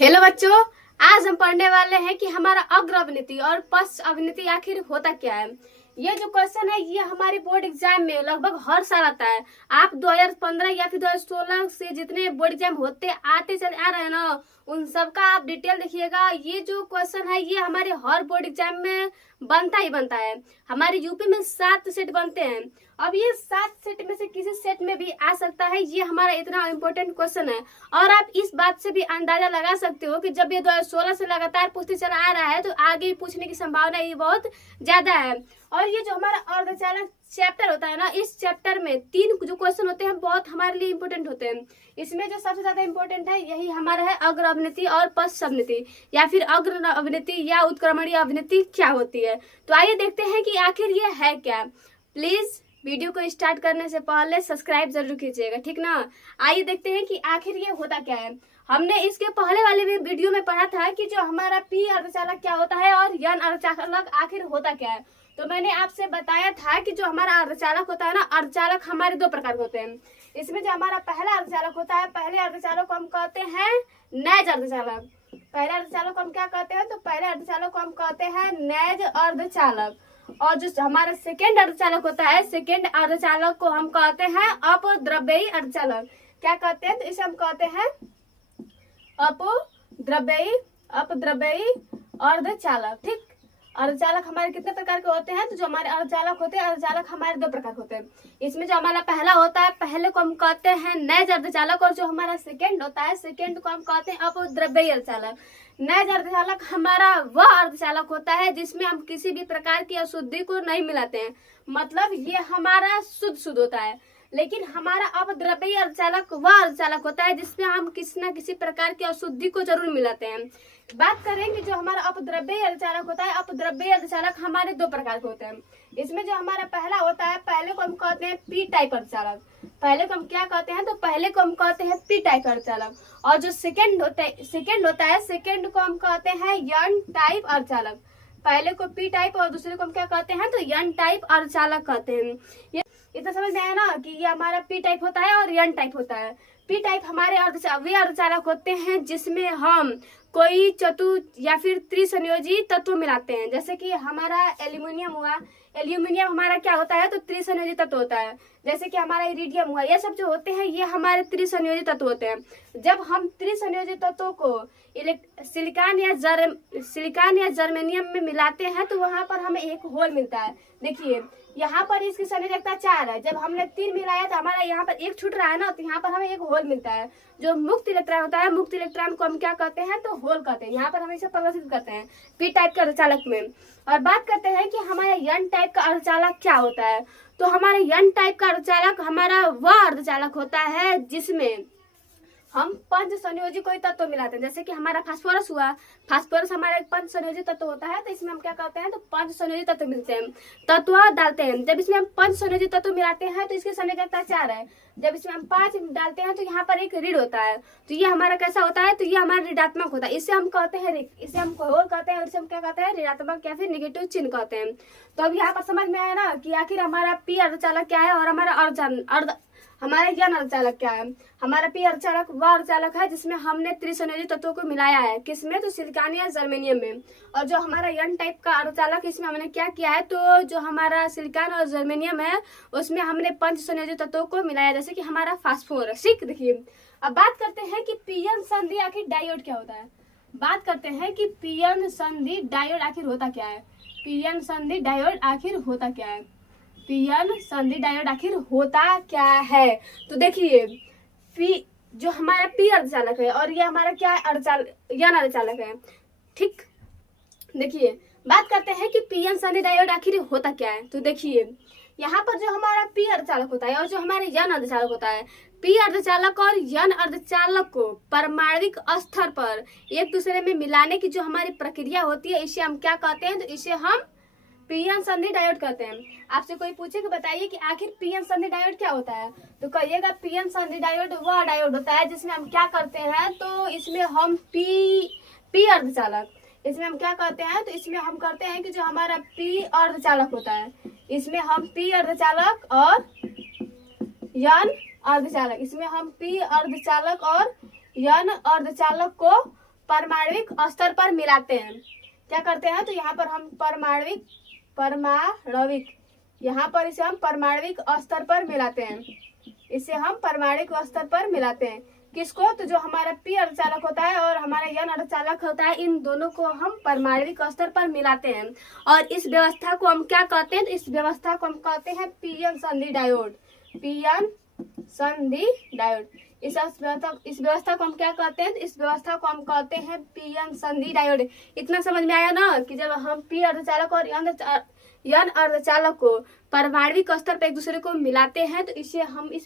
Hello बच्चों, आज हम पढ़ने वाले हैं कि हमारा अग्र अवनति और पश्च अवनति आखिर होता क्या है। ये जो क्वेश्चन है ये हमारे बोर्ड एग्जाम में लगभग हर साल आता है। आप 2015 या फिर 2016 से जितने बोर्ड एग्जाम होते आते चले आ रहे हैं ना, उन सबका आप डिटेल देखिएगा। ये जो क्वेश्चन है ये हमारे हर बोर्ड एग्जाम में बनता ही बनता है। हमारे यूपी में 7 सेट बनते हैं। अब ये 7 सेट में से किसी सेट में भी आ सकता है। ये हमारा इतना इम्पोर्टेंट क्वेश्चन है और आप इस बात से भी अंदाजा लगा सकते हो कि जब ये 2016 से लगातार पूछते चला आ रहा है तो आगे भी पूछने की संभावना ये बहुत ज्यादा है। और ये जो हमारा अर्धचालक चैप्टर होता है ना, इस चैप्टर में 3 जो क्वेश्चन होते हैं बहुत हमारे लिए इम्पोर्टेंट होते हैं। इसमें जो सबसे ज्यादा इम्पोर्टेंट है यही हमारा है अग्र अवनति और पश्च अवनति या फिर अग्र अवनति या उत्क्रमणीय अवनति क्या होती है। तो आइए देखते हैं कि आखिर ये है क्या। प्लीज वीडियो को स्टार्ट करने से पहले सब्सक्राइब जरूर कीजिएगा, ठीक ना। आइए देखते हैं कि आखिर ये होता क्या है। हमने इसके पहले वाले वीडियो में पढ़ा था कि जो हमारा पी अर्धचालक क्या होता है और यन अर्धचालक आखिर होता क्या है। तो मैंने आपसे बताया था कि जो हमारा अर्धचालक होता है ना, अर्धचालक हमारे 2 प्रकार के होते हैं। इसमें जो हमारा पहला अर्धचालक होता है, पहले अर्धचालक को हम कहते हैं नैज अर्धचालक। पहले अर्धचालक को हम क्या कहते हैं, तो पहले अर्धचालक को हम कहते हैं नैज अर्धचालक। और जो हमारा सेकेंड अर्धचालक होता है, सेकेंड अर्धचालक को हम कहते हैं अपद्रव्यी अर्धचालक। क्या कहते हैं, तो इसे हम कहते हैं अपद्रव्यी अर्धचालक। ठीक, अर्धचालक हमारे कितने प्रकार के होते हैं, तो जो हमारे अर्धचालक होते हैं, अर्धचालक हमारे 2 प्रकार के होते हैं। इसमें जो हमारा पहला होता है, पहले को हम कहते हैं नैज अर्धचालक और जो हमारा सेकेंड होता है, सेकेंड को हम कहते हैं अपद्रव्यी अर्धचालक। नैज अर्धचालक हमारा वह अर्धचालक होता है जिसमें हम किसी भी प्रकार की अशुद्धि को नहीं मिलाते हैं, मतलब ये हमारा शुद्ध होता है। लेकिन हमारा अपद्रव्यी अर्धचालक वह अर्धचालक होता है जिसमें हम किसी न किसी प्रकार की अशुद्धि को जरूर मिलाते हैं। बात करेंगे जो हमारा अपद्रव्यी अर्धचालक होता है, अपद्रव्यी अर्धचालक हमारे 2 प्रकार के होते हैं। इसमें जो हमारा पहला होता है, पहले को हम कहते हैं पी टाइप अर्धचालक। पहले को हम क्या कहते हैं, तो पहले को हम कहते हैं पी टाइप अर्धचालक। और जो सेकेंड होता है, सेकेंड को हम कहते हैं एन टाइप अर्धचालक। पहले को पी टाइप और दूसरे को हम क्या कहते हैं, तो एन टाइप अर्धचालक कहते हैं। ये इतना समझ में आया ना कि ये हमारा पी टाइप होता है और एन टाइप होता है। पी टाइप हमारे वे अर्धचालक होते हैं जिसमें हम कोई चतु या फिर त्रिसंयोजी तत्व मिलाते हैं। जैसे कि हमारा एल्यूमिनियम हुआ, एल्यूमिनियम हमारा क्या होता है, तो त्रिसंयोजी तत्व होता है। जैसे कि हमारा इरिडियम हुआ, ये सब जो होते हैं ये हमारे त्रिसंयोजी तत्व होते हैं। जब हम त्रिसंयोजी तत्वों को सिलिकॉन या जर्मेनियम में मिलाते हैं तो वहां पर हमें एक होल मिलता है। देखिए यहाँ पर इसकी संयोजकता 4 है, जब हमने 3 मिलाया तो हमारा यहाँ पर 1 छूट रहा है ना, तो यहाँ पर हमें एक होल मिलता है। जो मुक्त इलेक्ट्रॉन होता है, मुक्त इलेक्ट्रॉन को हम क्या कहते हैं, तो होल कहते हैं। यहाँ पर हम इसे प्रदर्शित करते हैं पी टाइप के अर्धचालक में। और बात करते हैं कि हमारा एन टाइप का अर्धचालक क्या होता है। तो हमारे एन टाइप का अर्धचालक हमारा वह अर्धचालक होता है जिसमें हम 5 संयोजी कोई तत्व मिलाते हैं। जैसे कि हमारा फास्फोरस हुआ, फास्फोरस हमारा एक 5 संयोजी तत्व होता है, तो इसमें हम क्या करते हैं, तो 5 संयोजी तत्व मिलते हैं, तत्व डालते हैं। जब इसमें हम 5 संयोजी तत्व मिलाते हैं तो इसकी संयोजकता 4 है। जब इसमें हम 5 डालते हैं तो यहाँ पर एक ऋण होता है, तो ये हमारा कैसा होता है, तो ये हमारा ऋणात्मक होता है। इसे हम कहते हैं ऋण, इसे हम होल कहते हैं और इसे हम क्या कहते हैं, ऋणात्मक या फिर निगेटिव चिन्ह कहते हैं। तो अब यहाँ पर समझ में आया ना कि आखिर हमारा पी अर्धचालक क्या है और हमारा एन अर्धचालक क्या है। हमारा पी अर्धचालक वह अर्धचालक है जिसमें हमने त्रिसंयोजी तत्वों को मिलाया है। किसमें, तो सिलिकॉन या जर्मेनियम में। और जो हमारा एन टाइप का अर्धचालक, इसमें हमने क्या किया है, तो जो हमारा सिलिकॉन और जर्मेनियम है उसमें हमने 5 संयोजी तत्वों को मिलाया, जैसे कि हमारा फास्फोरस। ठीक, देखिए अब बात करते हैं कि पीएन संधि आखिर डायोड क्या होता है। बात करते हैं कि पीएन संधि डायोड आखिर होता क्या है। पीएन संधि डायोड आखिर होता क्या है, पीएन संधि डायोड आखिर होता क्या है। तो देखिए पी जो हमारा पी अर्धचालक है और ये हमारा क्या है, एन अर्धचालक है। ठीक, देखिए बात करते हैं कि पीएन संधि डायोड आखिर होता क्या है। तो देखिए यहाँ पर जो हमारा पी अर्धचालक होता है और जो हमारे एन अर्धचालक होता है, पी अर्धचालक और एन अर्धचालक को परमाणविक स्तर पर एक दूसरे में मिलाने की जो हमारी प्रक्रिया होती है, इसे हम क्या कहते हैं, तो इसे हम पीएन संधि डायोड कहते हैं। आपसे कोई पूछे कि बताइए कि आखिर पीएन संधि डायोड क्या होता है, तो कहिएगा पीएन संधि डायोड वह डायोड होता है जिसमें हम क्या करते हैं, तो इसमें हम पी अर्धचालक, इसमें हम क्या करते हैं, तो इसमें हम करते हैं कि जो हमारा पी अर्धचालक होता है, इसमें हम पी अर्धचालक और एन अर्धचालक, इसमें हम पी अर्धचालक और एन अर्धचालक को परमाणविक स्तर पर मिलाते हैं। क्या करते हैं, तो यहाँ पर हम परमाणविक यहाँ पर इसे हम परमाणविक स्तर पर मिलाते हैं। इसे हम परमाणविक स्तर पर मिलाते हैं। किसको, तो जो हमारा पी अर्धचालक होता है और हमारा एन अर्धचालक होता है, इन दोनों को हम परमाणविक स्तर पर मिलाते हैं। और इस व्यवस्था को हम क्या कहते हैं, तो इस व्यवस्था को हम कहते हैं पीएन संधि डायोड। पीएन संधि डायोड। इस व्यवस्था को हम क्या कहते हैं, तो इस व्यवस्था को हम कहते हैं पीएन संधि डायोड। इतना समझ में आया ना कि जब हम पी अर्धचालक और एन अर्धचालक को परमाणविक स्तर पर एक दूसरे को मिलाते हैं तो इस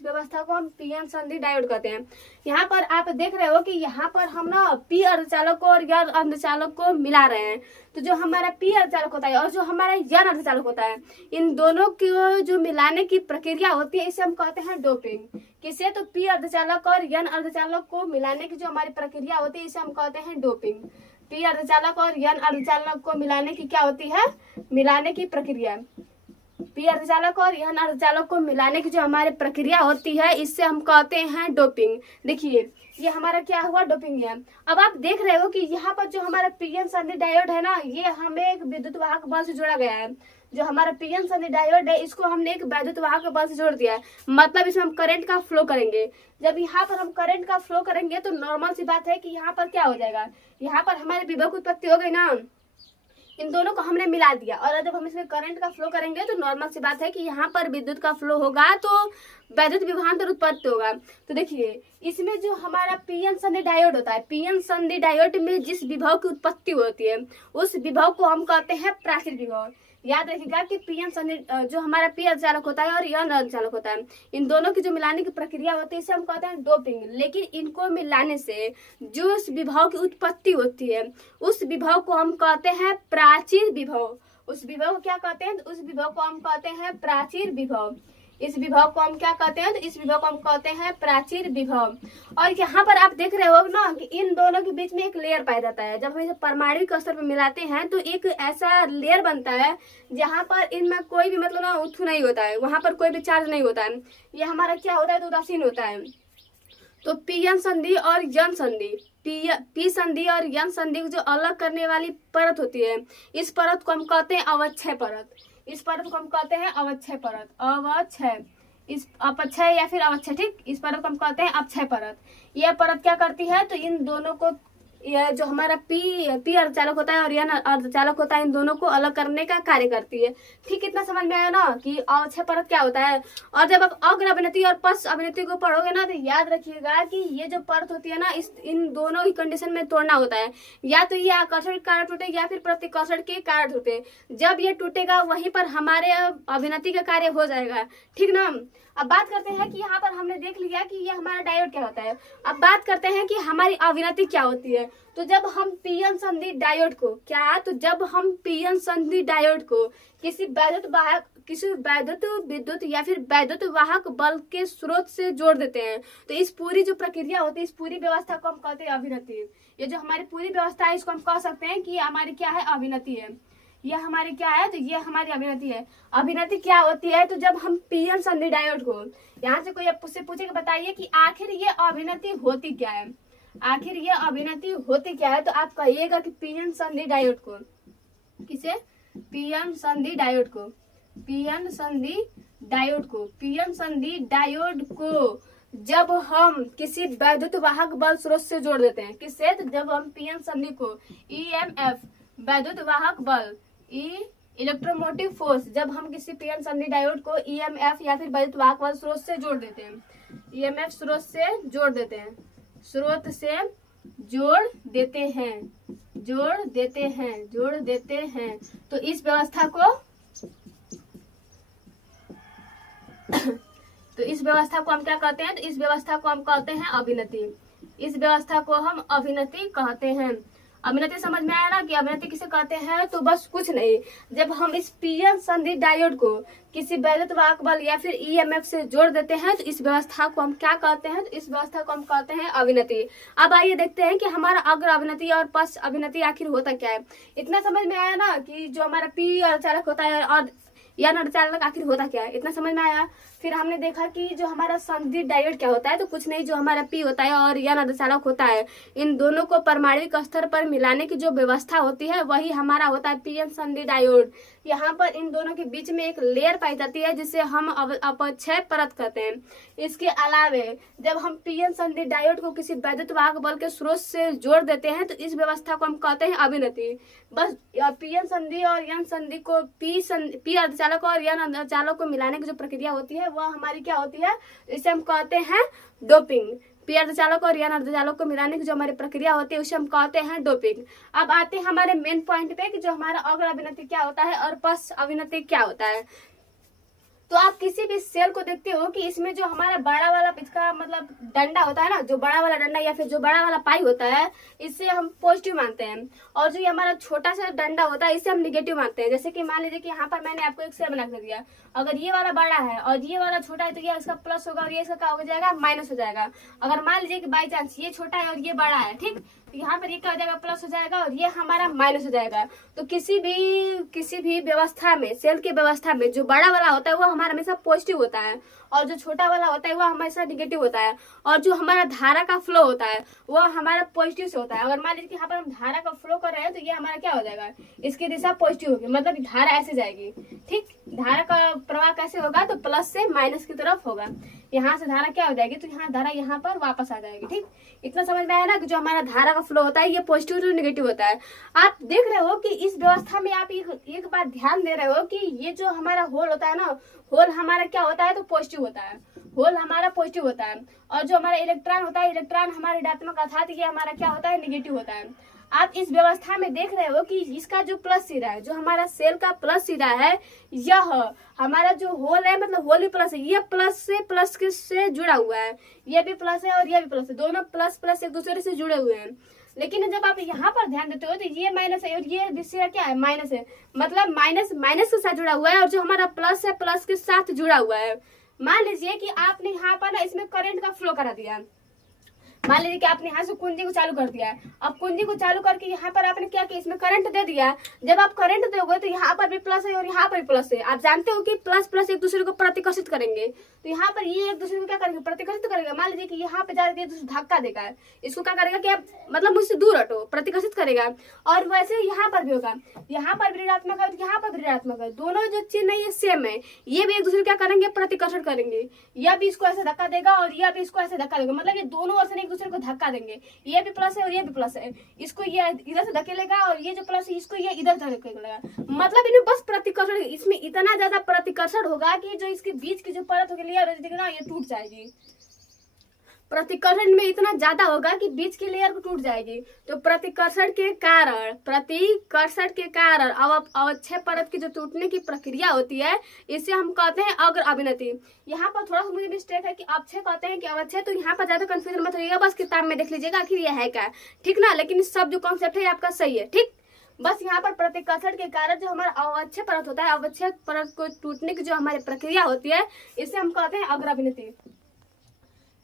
व्यवस्था को हम पीएन संधि डायोड कहते हैं। यहाँ पर आप देख रहे हो कि यहाँ पर हम ना पी अर्धचालक को और एन अर्धचालक को मिला रहे हैं। तो जो हमारा पी अर्धचालक होता है और जो हमारा एन अर्धचालक होता है, इन दोनों को जो मिलाने की प्रक्रिया होती है इसे हम कहते हैं डोपिंग। किसे, तो पी अर्धचालक और एन अर्धचालक को मिलाने की जो हमारी प्रक्रिया होती है इसे हम कहते हैं डोपिंग। पी अर्धचालक और एन अर्धचालक को मिलाने की क्या होती है, मिलाने की प्रक्रिया। पी अर्धचालक और एन अर्धचालक को मिलाने की जो हमारी प्रक्रिया होती है इससे हम कहते हैं डोपिंग। देखिए ये हमारा क्या हुआ, डोपिंग है। अब आप देख रहे हो कि यहाँ पर जो हमारा पीएन संधि डायोड है ना, ये हमें एक विद्युत वाहक बल से जोड़ा गया है। जो हमारा पीएन संधि डायोड है इसको हमने एक विद्युत वाहक बल से जोड़ दिया है। मतलब इसमें हम करंट का फ्लो करेंगे। जब यहाँ पर हम करंट का फ्लो करेंगे तो नॉर्मल सी बात है कि यहाँ पर क्या हो जाएगा, यहाँ पर हमारे विभव की उत्पत्ति हो गई ना, इन दोनों को हमने मिला दिया। और जब हम इसमें करंट का फ्लो करेंगे तो नॉर्मल सी बात है कि यहाँ पर विद्युत का फ्लो होगा तो वैद्युत विभवांतर उत्पत्ति होगा। तो देखिए इसमें जो हमारा पीएन संधि डायोड होता है, पीएन संधि डायोड में जिस विभव की उत्पत्ति होती है उस विभव को हम कहते हैं प्राचीर विभव। याद रखिएगा कि पीएन संधि जो हमारा पी अर्धचालक होता है और एन अर्धचालक होता है, इन दोनों की जो मिलाने की प्रक्रिया होती है इसे हम कहते हैं डोपिंग। लेकिन इनको मिलाने से जो उस विभव की उत्पत्ति होती है उस विभव को हम कहते हैं प्राचीर विभव। उस विभव को क्या कहते हैं, तो उस विभव को हम कहते हैं प्राचीर विभव। इस विभव को हम क्या कहते हैं, तो इस विभव को हम कहते हैं प्राचीर विभव। और यहाँ पर आप देख रहे हो ना कि इन दोनों के बीच में एक लेयर पाया जाता है। जब हम इसे परमाणविक स्तर पर मिलाते हैं तो एक ऐसा लेयर बनता है जहाँ पर इनमें कोई भी मतलब ना उत्थु नहीं होता है, वहां पर कोई भी चार्ज नहीं होता है। ये हमारा क्या होता है, तो उदासीन होता है। तो पीएन संधि और एन संधि, पी संधि और एन संधि को जो अलग करने वाली परत होती है इस परत को हम कहते हैं अवक्षय परत। इस परत को हम कहते हैं अवक्षय परत। अवक्षय, इस अपक्षय या फिर अवक्षय, ठीक, इस परत को हम कहते हैं अपक्षय परत। यह परत क्या करती है, तो इन दोनों को यह जो हमारा पी अर्धचालक होता है और एन अर्धचालक होता है इन दोनों को अलग करने का कार्य करती है। ठीक, इतना समझ में आया ना कि अवक्षय परत क्या होता है। और जब आप अग्र अभिनति और पश्च अभिनति को पढ़ोगे ना तो याद रखिएगा कि ये जो परत होती है ना इन दोनों ही कंडीशन में तोड़ना होता है। या तो ये आकर्षण के कारण टूटे या फिर प्रतिकर्षण के कारण टूटे। जब ये टूटेगा वहीं पर हमारे अभिनति का कार्य हो जाएगा। ठीक ना। अब बात करते हैं कि यहाँ पर हमने देख लिया कि ये हमारा डायोड क्या होता है। अब बात करते हैं कि हमारी अभिनति क्या होती है। तो जब हम पीएन संधि डायोड को जब हम पीएन संधि डायोड को किसी वैद्युत विद्युत या फिर वैद्युत वाहक बल के स्रोत से जोड़ देते हैं तो इस पूरी जो प्रक्रिया होती है, इस पूरी व्यवस्था को हम कहते हैं अभिनति। ये जो हमारी पूरी व्यवस्था है इसको हम कह सकते हैं कि हमारी क्या है, अभिनति है। यह हमारी क्या है, तो ये हमारी अभिनति है। अभिनति क्या होती है, तो जब हम पीएन संधि डायोड को यहाँ से कोई आपसे पूछेगा बताइए कि आखिर ये अभिनति होती क्या है, आखिर ये अभिनति होती क्या है, तो आप कहिएगा कि पीएन संधि डायोड को, किसे, पीएन संधि डायोड को, पीएन संधि डायोड को, पीएन संधि डायोड को जब हम किसी वैद्युत वाहक बल स्रोत से जोड़ देते हैं, किससे, तो जब हम पीएन संधि को ईएमएफ वैद्युत वाहक बल इलेक्ट्रोमोटिव फोर्स, जब हम किसी पीएन संधि डायोड को ईएमएफ या फिर वैद्युत वाहक बल स्रोत से जोड़ देते हैं, ईएमएफ स्रोत से जोड़ देते हैं, स्रोत से जोड़ देते हैं, जोड़ देते हैं, जोड़ देते हैं, तो इस व्यवस्था को तो इस व्यवस्था को हम क्या कहते हैं, तो इस व्यवस्था को हम कहते हैं अभिनति। इस व्यवस्था को हम अभिनति कहते हैं। अभिनति समझ में आया ना कि अभिनति किसे कहते हैं, तो बस कुछ नहीं, जब हम इस पीएन संधि डायोड को किसी वैद्युत वाहक बल या फिर ईएमएफ से जोड़ देते हैं तो इस व्यवस्था को हम क्या कहते हैं, तो इस व्यवस्था को हम कहते हैं अभिनति। अब आइए देखते हैं कि हमारा अग्र अभिनति और पश्च अभिनति आखिर होता क्या है। इतना समझ में आया ना कि जो हमारा पी अर्धचालक होता है और एन अर्धचालक आखिर होता क्या है, इतना समझ में आया। फिर हमने देखा कि जो हमारा संधि डायोड क्या होता है, तो कुछ नहीं, जो हमारा पी होता है और यन अर्धचालक होता है, इन दोनों को परमाणविक स्तर पर मिलाने की जो व्यवस्था होती है वही हमारा होता है पीएन संधि डायोड। यहाँ पर इन दोनों के बीच में एक लेयर पाई जाती है जिसे हम अपक्षय परत कहते हैं। इसके अलावे जब हम पीएन संधि डायोड को किसी वैद्युत वाहक बल के स्रोत से जोड़ देते हैं तो इस व्यवस्था को हम कहते हैं अभिनति। बस पीएन संधि और यन संधि को पी अर्धचालक और यन अर्धचालक को मिलाने की जो प्रक्रिया होती है वह हमारी क्या होती है, इसे हम कहते हैं डोपिंग। पी अर्धचालक और यन अर्धचालक को मिलाने की जो हमारी प्रक्रिया होती है उसे हम कहते हैं डोपिंग। अब आते हैं हमारे मेन पॉइंट पे कि जो हमारा अग्र अभिनति क्या होता है और पश्च अभिनति क्या होता है। तो आप किसी भी सेल को देखते हो कि इसमें जो हमारा बड़ा वाला इसका मतलब डंडा होता है ना, जो बड़ा वाला डंडा या फिर जो बड़ा वाला पाई होता है, इससे हम पॉजिटिव मानते हैं, और जो ये हमारा छोटा सा डंडा होता है इसे हम निगेटिव मानते हैं। जैसे कि मान लीजिए कि यहाँ पर मैंने आपको एक सेल बना कर दिया, अगर ये वाला बड़ा है और ये वाला छोटा है तो ये इसका प्लस होगा और ये इसका क्या हो जाएगा, माइनस हो जाएगा। अगर मान लीजिए कि बाई चांस ये छोटा है और ये बड़ा है, ठीक, तो यहाँ पर ये क्या हो जाएगा, प्लस हो जाएगा और ये हमारा माइनस हो जाएगा। तो किसी भी व्यवस्था में, सेल की व्यवस्था में जो बड़ा वाला होता है वो हमारा हमेशा पॉजिटिव होता है और जो छोटा वाला होता है वो हमेशा निगेटिव होता है, और जो हमारा धारा का फ्लो होता है वो हमारा पॉजिटिव से होता है। अगर मान लीजिए कि यहाँ पर हम धारा का फ्लो कर रहे हैं तो ये हमारा क्या हो जाएगा, इसकी दिशा पॉजिटिव होगी, मतलब धारा ऐसे जाएगी, ठीक। धारा का प्रवाह कैसे होगा, तो प्लस से माइनस की तरफ होगा। यहाँ से धारा क्या हो जाएगी, तो यहाँ धारा यहाँ पर वापस आ जाएगी, ठीक। इतना समझ में आया ना कि जो हमारा धारा का फ्लो होता है ये पॉजिटिव टू निगेटिव होता है। आप देख रहे हो कि इस व्यवस्था में आप एक बार ध्यान दे रहे हो कि ये जो हमारा होल होता है ना, होल हमारा क्या होता है, तो पॉजिटिव होता है, होल हमारा पॉजिटिव होता है, और जो हमारा इलेक्ट्रॉन होता है, इलेक्ट्रॉन हमारा ऋणात्मक अर्थात ये हमारा क्या होता है, निगेटिव होता है। आप इस व्यवस्था में देख रहे हो कि इसका जो प्लस सिरा है, जो हमारा सेल का प्लस सिरा है, यह हमारा जो होल है, मतलब होल भी प्लस है, ये प्लस से जुड़ा हुआ है, ये भी प्लस है और ये भी प्लस है, दोनों प्लस प्लस एक दूसरे से जुड़े हुए हैं। लेकिन जब आप यहाँ पर ध्यान देते हो तो ये माइनस है और ये सिरा क्या है, माइनस है, मतलब माइनस के साथ जुड़ा हुआ है, और जो हमारा प्लस है प्लस के साथ जुड़ा हुआ है। मान लीजिए कि आपने यहाँ पर ना इसमें करंट का फ्लो करा दिया, मान लीजिए कि आपने यहाँ से कुंजी को चालू कर दिया। अब कुंजी को चालू करके यहाँ पर आपने क्या किया, इसमें करंट दे दिया। जब आप करंट दोगे तो यहाँ पर भी प्लस है और यहाँ पर भी प्लस है। आप जानते हो कि प्लस प्लस एक दूसरे को प्रतिकर्षित करेंगे, तो यहाँ पर ये एक दूसरे को क्या करेंगे, प्रतिकर्षित करेगा। मान लीजिए कि यहाँ पे जा रही है तो धक्का देगा, इसको क्या करेगा कि आप मतलब मुझसे दूर हटो, प्रतिकर्षित करेगा। और वैसे यहाँ पर भी होगा, यहाँ पर भी ऋणात्मक है, यहाँ पर भी ऋणात्मक है, दोनों जो चिन्ह है ये सेम है, ये भी एक दूसरे क्या करेंगे, प्रतिकर्षण करेंगे। यह भी इसको ऐसे धक्का देगा और यह भी इसको ऐसे धक्का देगा, मतलब ये दोनों ओर से एक दूसरे को धक्का देंगे। ये भी प्लस है और ये भी प्लस है, इसको ये इधर से धकेलेगा और ये जो प्लस है इसको ये इधर से धकेलेगा। मतलब इनमें बस प्रतिकर्षण, इसमें इतना ज्यादा प्रतिकर्षण होगा कि जो इसके बीच की जो परत होगी लेयर ना ये टूट जाएगी। प्रतिकर्षण में इतना ज्यादा होगा कि बीच की लेयर को टूट जाएगी। तो प्रतिकर्षण के कारण अवक्षय परत की जो टूटने की प्रक्रिया होती है इसे हम कहते हैं अग्र अभिनति। यहाँ पर थोड़ा सा मुझे मिस्टेक है कि अवक्षय कहते हैं कि अवक्षय, तो यहाँ पर ज्यादा कंफ्यूजन मत होइएगा, बस किताब में देख लीजिएगा आखिर यह है क्या, ठीक ना। लेकिन इस सब जो कॉन्सेप्ट है आपका सही है, ठीक। बस यहाँ पर प्रतिकर्षण के कारण जो हमारा अवक्षय परत होता है, अवक्षय परत को टूटने की जो हमारी प्रक्रिया होती है इसे हम कहते हैं अग्र अभिनति।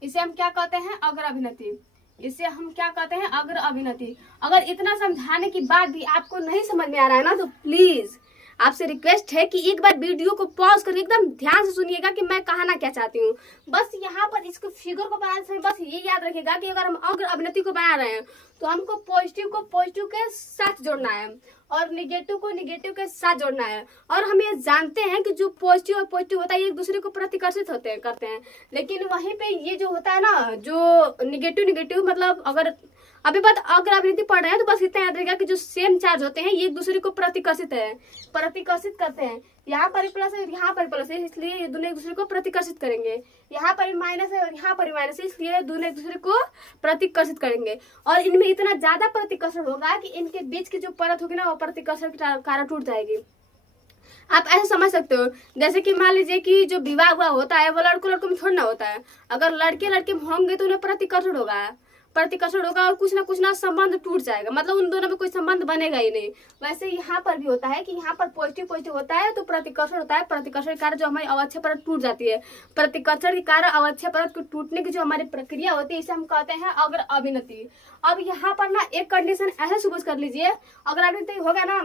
इसे हम क्या कहते हैं, अग्र अभिनति। इसे हम क्या कहते हैं, अग्र अभिनति। अगर इतना समझाने के बाद भी आपको नहीं समझ में आ रहा है ना, तो प्लीज आपसे रिक्वेस्ट है कि एक बार वीडियो को पॉज करके एकदम ध्यान से सुनिएगा कि मैं कहना क्या चाहती हूँ। बस यहाँ पर इसको फिगर को बनाने समय बस ये याद रखिएगा कि अगर हम अग्र अभिनति को बना रहे हैं तो हमको पॉजिटिव को पॉजिटिव के साथ जोड़ना है और निगेटिव को निगेटिव के साथ जोड़ना है। और हम ये जानते हैं कि जो पॉजिटिव और पॉजिटिव होता है ये एक दूसरे को प्रतिकर्षित करते हैं। लेकिन वहीं पे ये जो होता है ना, जो निगेटिव मतलब अगर अभी बात अग्र अभिनति पढ़ रहे हैं तो बस इतना याद रहेगा कि जो सेम चार्ज होते हैं ये एक दूसरे को प्रतिकर्षित करते हैं। यहाँ पर प्लस है, यहाँ पर प्लस है, इसलिए ये दोनों एक दूसरे को प्रतिकर्षित करेंगे। यहाँ पर माइनस है और यहाँ पर माइनस है, इसलिए दोनों एक दूसरे को प्रतिकर्षित करेंगे। और इनमें इतना ज्यादा प्रतिकर्षण होगा कि इनके बीच की जो परत होगी ना वो प्रतिकर्षण के कारण टूट जाएगी। आप ऐसे समझ सकते हो, जैसे कि मान लीजिए कि जो विवाह हुआ होता है वो लड़कों में छोड़ना होता है। अगर लड़के होंगे तो उन्हें प्रतिकर्षण होगा और कुछ ना संबंध टूट जाएगा, मतलब उन दोनों में कोई संबंध बनेगा ही नहीं। वैसे यहाँ पर भी होता है कि यहाँ पर पॉजिटिव होता है तो प्रतिकर्षण होता है, प्रतिकर्षण के कारण जो हमारी अवक्षय परत टूट जाती है। प्रतिकर्षण के कारण अवक्षय परत को टूटने की जो हमारी प्रक्रिया होती है इसे हम कहते हैं अग्र अभिनति। अब यहाँ पर ना एक कंडीशन ऐसे सपोज कर लीजिए, अग्र अभिनति होगा ना,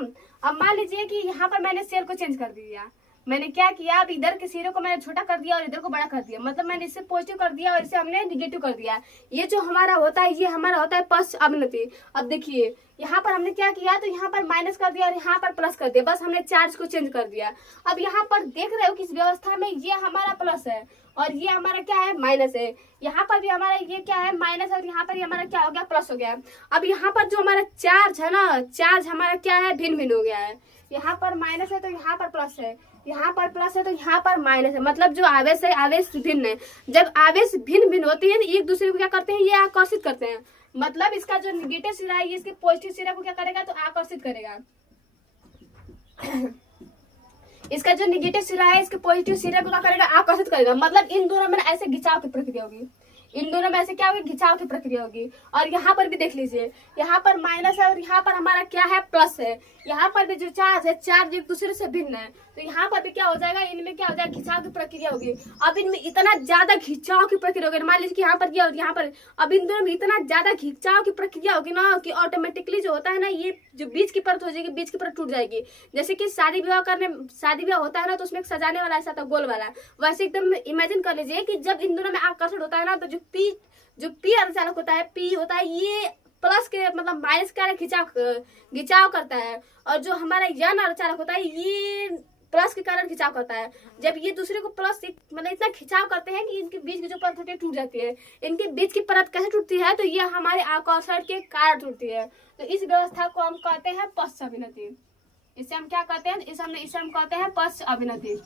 अब मान लीजिए कि यहाँ पर मैंने सेल को चेंज कर दिया, मैंने क्या किया, अब इधर के सिरे को मैंने छोटा कर दिया और इधर को बड़ा कर दिया, मतलब मैंने इससे पॉजिटिव कर दिया और इसे हमने निगेटिव कर दिया। ये जो हमारा होता है ये हमारा होता है पश्च अवनति। अब देखिए यहाँ पर हमने क्या किया, तो यहाँ पर माइनस कर दिया और यहाँ पर प्लस कर दिया, बस हमने चार्ज को चेंज कर दिया। अब यहाँ पर देख रहे हो कि इस व्यवस्था में ये हमारा प्लस है और ये हमारा क्या है, माइनस है। यहाँ पर भी हमारा ये क्या है, माइनस, और यहाँ पर भी हमारा क्या हो गया, प्लस हो गया। अब यहाँ पर जो हमारा चार्ज है ना, चार्ज हमारा क्या है, भिन्न भिन्न हो गया है। यहाँ पर माइनस है तो यहाँ पर प्लस है, यहाँ पर प्लस है तो यहाँ पर माइनस है, मतलब जो आवेश है आवेश भिन्न है। जब आवेश भिन्न भिन्न होते हैं तो एक दूसरे को क्या करते हैं, ये आकर्षित करते हैं। मतलब इसका जो निगेटिव सिरा है ये इसके पॉजिटिव सिरे को क्या करेगा, तो आकर्षित करेगा। इसका जो निगेटिव सिरा है इसके पॉजिटिव सिरे को क्या करेगा, आकर्षित करेगा। मतलब इन दोनों में ऐसे खिंचाव की प्रक्रिया होगी, इन दोनों में ऐसे क्या होगी, खिंचाव की प्रक्रिया होगी। और यहाँ पर भी देख लीजिए, यहाँ पर माइनस है और यहाँ पर हमारा क्या है, प्लस है। यहाँ पर भी जो चार्ज है, चार्ज एक दूसरे से भिन्न है, तो यहाँ पर भी क्या हो जाएगा, इनमें क्या हो जाएगा, खिंचाव की प्रक्रिया होगी। अब इनमें इतना ज्यादा खिंचाव की प्रक्रिया होगी, मान लीजिए कि यहाँ पर क्या और यहाँ पर, अब इन दोनों में इतना ज्यादा खिंचाव की प्रक्रिया होगी ना कि ऑटोमेटिकली जो होता है ना, ये जो बीच की परत हो जाएगी, बीच की परत टूट जाएगी। जैसे कि शादी विवाह होता है ना, तो उसमें एक सजाने वाला ऐसा था गोल वाला, वैसे एकदम इमेजिन कर लीजिए कि जब इन दोनों में आकर्षण होता है ना, तो जो पी अर्धचालक होता है, पी होता है ये प्लस के मतलब माइनस का खिंचाव करता है, और जो हमारा यन अर्धचालक होता है ये प्लस के कारण खिंचाव करता है। जब ये दूसरे को प्लस मतलब इतना खिंचाव करते हैं कि इनके बीच की जो परत होती है टूट जाती है। इनके बीच की परत कैसे टूटती है, तो ये हमारे आकर्षण के कारण टूटती है। तो इस व्यवस्था को हम कहते हैं पश्च अवनति। इसे हम क्या कहते हैं, इसे हम कहते हैं पश्च अवनति।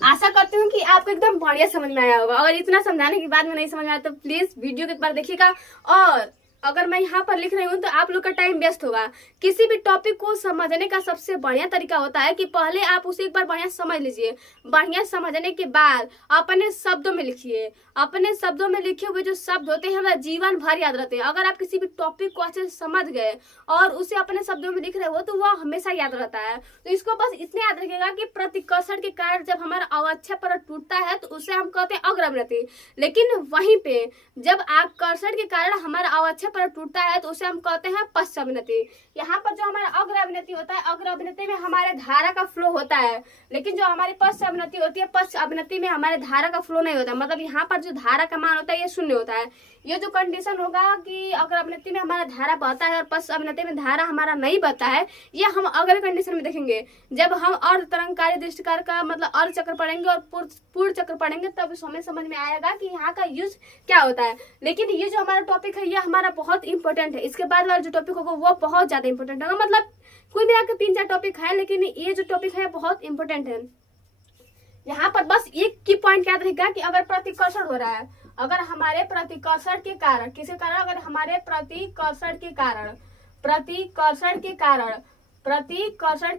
आशा करती हूँ कि आपको एकदम बढ़िया समझ में आया होगा। अगर इतना समझाने के बाद में नहीं समझ आया तो प्लीज वीडियो के एक बार देखिएगा। और अगर मैं यहाँ पर लिख रही हूँ तो आप लोग का टाइम वेस्ट होगा। किसी भी टॉपिक को समझने का सबसे बढ़िया तरीका होता है कि पहले आप उसे एक बार बढ़िया समझ लीजिए, बढ़िया समझने के बाद अपने शब्दों में लिखिए। अपने शब्दों में लिखे हुए जो शब्द होते हैं वह जीवन भर याद रहते हैं। अगर आप किसी भी टॉपिक को अच्छे से समझ गए और उसे अपने शब्दों में लिख रहे हो तो वह हमेशा याद रहता है। तो इसको बस इतने याद रखिएगा कि प्रतिकर्षण के कारण जब हमारा अवक्षय परत टूटता है तो उसे हम कहते हैं अग्र अवनति। लेकिन वहीं पे जब आकर्षण के कारण हमारा अवक्षय परत टूटता है तो उसे हम कहते हैं पश्च अवनति। यहाँ पर जो हमारा अग्र अवनति होता है, अग्र अवनति में हमारे धारा का फ्लो होता है, लेकिन जो हमारी पश्च अवनति होती है, पश्च अवनति में हमारे धारा का फ्लो नहीं होता। मतलब यहाँ पर जो धारा का मान होता है ये शून्य होता है। ये जो कंडीशन होगा कि अग्र अवनति में हमारा धारा बहता है और पश्च अवनति में धारा हमारा नहीं बहता है, ये हम अगले कंडीशन में देखेंगे। जब हम अर्ध तरंगकारी दृष्टिकार का मतलब अर्ध चक्र पढ़ेंगे और पूर्ण चक्र पढ़ेंगे तब हमें समझ में आएगा कि यहाँ का यूज क्या होता है। लेकिन ये जो हमारा टॉपिक है ये हमारा बहुत इंपॉर्टेंट है। इसके बाद वाला जो टॉपिक होगा वो बहुत ज्यादा इंपॉर्टेंट होगा। मतलब कुल मिलाकर 3-4 टॉपिक है, लेकिन ये जो टॉपिक है बहुत इंपॉर्टेंट है। यहाँ पर बस एक की पॉइंट याद रहेगा कि अगर प्रतिकर्षण हो रहा है, अगर हमारे प्रतिकर्षण के कारण किसी कारण, अगर हमारे प्रतिकर्षण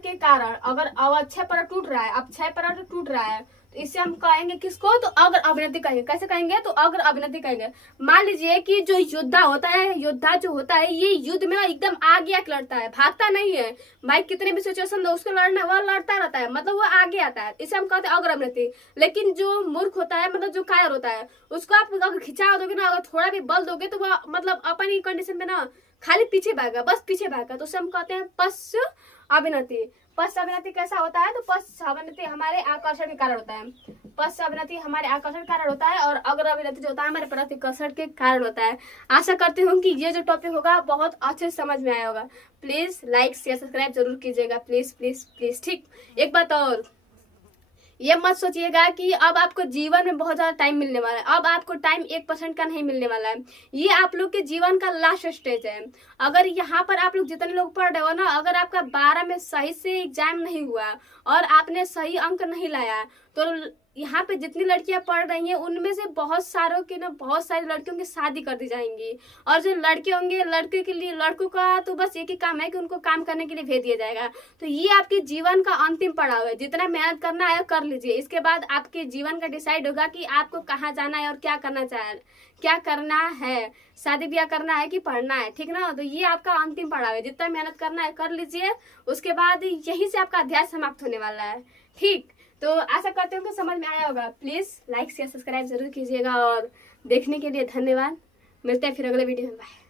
के कारण अगर अवक्षय परत टूट रहा है, अपक्षय परत टूट रहा है, तो इससे हम कहेंगे किसको, तो अग्र अवनति कहेंगे। कैसे कहेंगे, तो अग्र अवनति कहेंगे। मान लीजिए कि जो योद्धा होता है, योद्धा जो होता है ये युद्ध में एकदम आगे आके लड़ता है, भागता नहीं है। भाई कितने भी सिचुएशन हो उसको लड़ना, वह लड़ता रहता है, मतलब वो आगे आता है। इसे हम कहते हैं अग्र अवनति। लेकिन जो मूर्ख होता है, मतलब जो कायर होता है, उसको आप अगर खिंचा दोगे ना, अगर थोड़ा भी बल दोगे तो वह मतलब अपन ही कंडीशन में ना खाली पीछे भागा, बस पीछे भागा। तो उसे हम कहते हैं पश्च अवनति। पश्च अवनति कैसा होता है, तो पश्च अवनति हमारे आकर्षण के कारण होता है। पश्च अवनति हमारे आकर्षण के कारण होता है और अग्र अवनति जो होता है हमारे प्रतिकर्षण के कारण होता है। आशा करती हूँ कि ये जो टॉपिक होगा बहुत अच्छे से समझ में आया होगा। प्लीज लाइक शेयर सब्सक्राइब जरूर कीजिएगा, प्लीज प्लीज प्लीज। ठीक, एक बात और, ये मत सोचिएगा कि अब आपको जीवन में बहुत ज्यादा टाइम मिलने वाला है। अब आपको टाइम 1% का नहीं मिलने वाला है। ये आप लोग के जीवन का लास्ट स्टेज है। अगर यहाँ पर आप लोग जितने लोग पढ़ रहे हो ना, अगर आपका 12 में सही से एग्जाम नहीं हुआ और आपने सही अंक नहीं लाया तो यहाँ पे जितनी लड़कियां पढ़ रही हैं उनमें से बहुत सारी लड़कियों की शादी कर दी जाएंगी। और जो लड़के होंगे, लड़के के लिए, लड़कों का तो बस एक ही काम है कि उनको काम करने के लिए भेज दिया जाएगा। तो ये आपके जीवन का अंतिम पड़ाव है। जितना मेहनत करना है कर लीजिए, इसके बाद आपके जीवन का डिसाइड होगा कि आपको कहाँ जाना है और क्या करना है, शादी ब्याह करना है कि पढ़ना है। ठीक ना, तो ये आपका अंतिम पड़ाव है। जितना मेहनत करना है कर लीजिए, उसके बाद यहीं से आपका अध्याय समाप्त होने वाला है। ठीक, तो आशा करते हो कि समझ में आया होगा। प्लीज लाइक शेयर सब्सक्राइब जरूर कीजिएगा और देखने के लिए धन्यवाद। मिलते हैं फिर अगले वीडियो में। बाय।